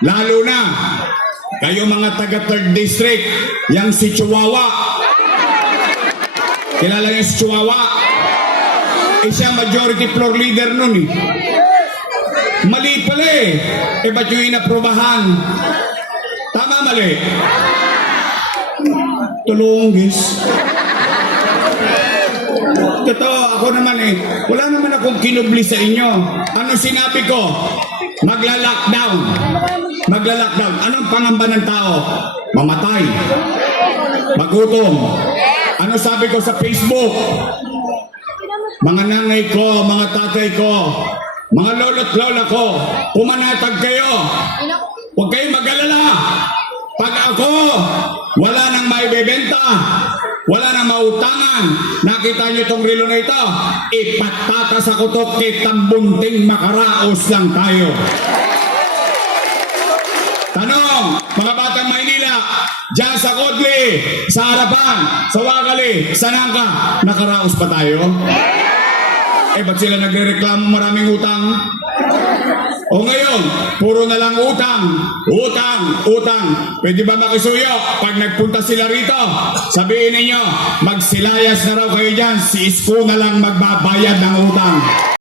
Lalo na, kayo mga taga 3rd District, yang si Chihuahua. Kilala niyo si Chihuahua? Siya majority floor leader nun eh. Mali pala eh. Ba't yung inaprobahan? Tama, mali? Tulong, guys. Totoo, ako naman eh. Wala naman akong kinubli sa inyo. Ano sinabi ko? Magla-lockdown. Magla-lockdown. Anong pangamba ng tao? Mamatay. Magutom. Ano sabi ko sa Facebook? Mga nanay ko, mga tatay ko, mga lolo't lola ko, pumanatag kayo. Huwag kayo mag-alala. Pag ako, wala nang maibebenta, wala nang mautangan, nakita niyo itong relo na ito, ipatatas ako to, kitambunting makaraos lang tayo. Tanong, mga batang Maynila, dyan sa Kodli, sa harapan, sa Wakali, sa Nangka, nakaraos pa tayo? Ba't sila nagre-reklamo maraming utang? O ngayon, puro na lang utang. Utang, utang. Pwede ba makisuyo? Pag nagpunta sila rito, sabihin ninyo, magsilayas na raw kayo dyan, si Isko na lang magbabayad ng utang.